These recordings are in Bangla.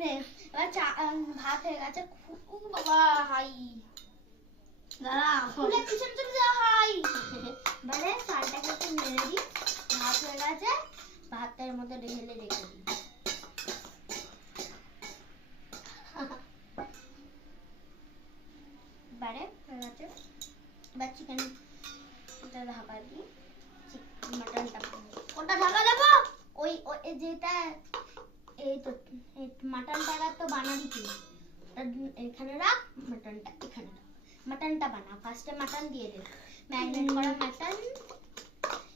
নে এবার ভাত হয়ে গেছে। বাবা হাই দাঁড়া খুলে পিছন চলে যা হাই। এবারে চালটাকে একটু নেড়ে দিই। ভাত হয়ে গেছে, ভাতের মধ্যে ঢেলে রেখে দিই। এবারে হয়ে গেছে, এবার চিকেন ঢাকা দিই। মাটনটা কোনটা ঢাকা দেবো? ওই যেটা এই তো মাটনটা তো বানাবি কি, এখানে রাখ মাটনটা, এখানে রাখ। মাটনটা বানা, ফার্স্টে মাটন দিয়ে দে, ম্যারিনেট করা মাটন।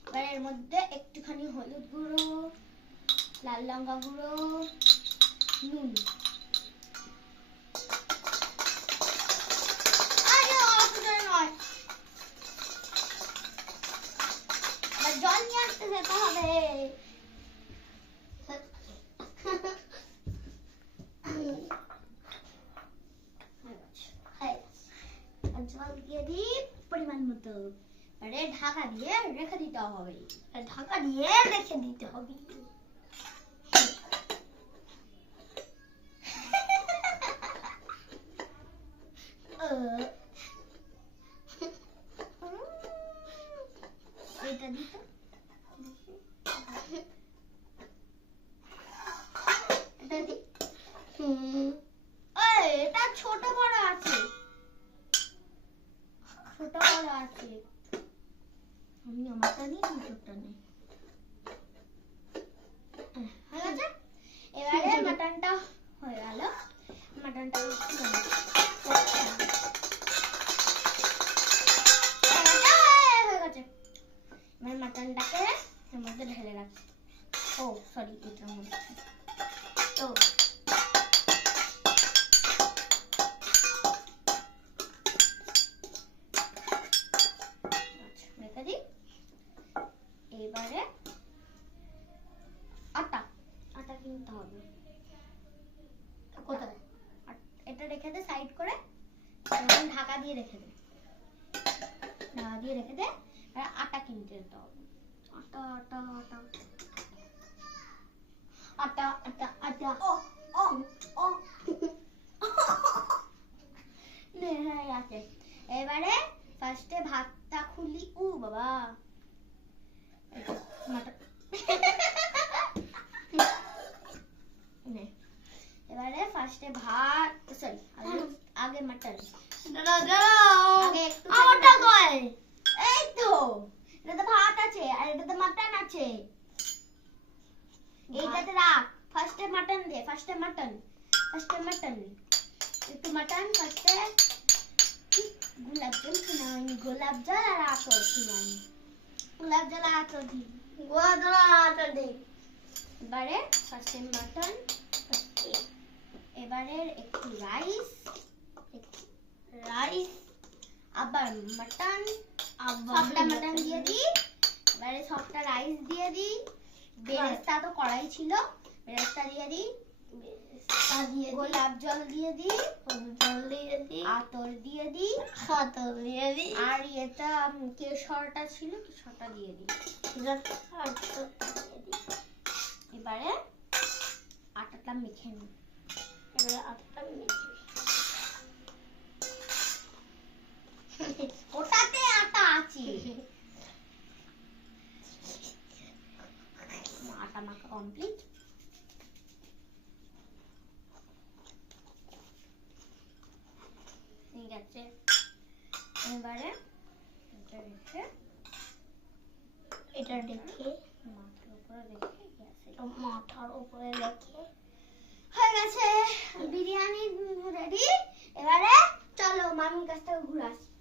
এবার এর মধ্যে একটুখানি হলুদ গুঁড়ো, লাল লঙ্কা গুঁড়ো, নুন, জল নিয়ে আসতে যেতে হবে। জল দিয়ে দিই পরিমাণ মতো। এবারে ঢাকা দিয়ে রেখে দিতে হবে। ঢাকা দিয়ে রেখে দিতে হবে। এটা দিতে এটা ছোট বড় আছে, ছোট বড় আছে। আমি আমারটা নিয়ে ছোটটা নেই। হয়ে গেছে। এবারে মাটনটা হয়ে গেল। মাটনটা হয়ে গেছে। এবার মাটনটাকে এর মধ্যে ঢেলে রাখছি। ও সরি, এটার মধ্যে তো রেখে দিই। এবারে আটা কিনতে হবে। কোথায়? এটা রেখে দে সাইড করে, ঢাকা দিয়ে রেখে দে, ঢাকা দিয়ে রেখে দে। আর আটা কিনতে যেতে হবে। আটা আটা আটা আটা আটা আটা ও ও ও নে হয়ে গেছে। এবারে ফার্স্টে ভাতটা খুলি। বাবা এবারে ফার্স্টে ভাত, সরি আগে মাটন। আগে একটু আমারটা কই? এই তো এটাতে ভাত আছে আর এটাতে মাটন আছে। এইটাতে রাখ। ফার্স্টে মাটন দে, ফার্স্টে মাটন একটু মাটন ফার্স্টে। গোলাপ জল কিনাই, গোলাপ জল আর আতর কিনাই, গোলাপ জল আর আতর দি, গোলাপ জল আর আতর দি। এবারে ফার্স্টে মাটন, এবারে একটু রাইস, আবার মাটন, সবটা মাটন দিয়ে দি। এবারে সবটা রাইস দিয়ে দি। বেরেস্তা তো কড়াই ছিল, বেরেস্তা দিয়ে দি। গোলাপ জল দিয়ে দি, আতর দিয়ে দি, আর এটা কেশরটা ছিল, কেশরটা দিয়ে দি। এবারে আটাটা মেখে নি। ওটাতে আটা আছে। আটা মাখা কমপ্লিট। ঠিক আছে। এবারে এটা রেখে মাথার উপরে রেখে হয়ে গেছে বিরিয়ানি রেডি। এবারে চলো মামির কাছ থেকে ঘুরে আসি।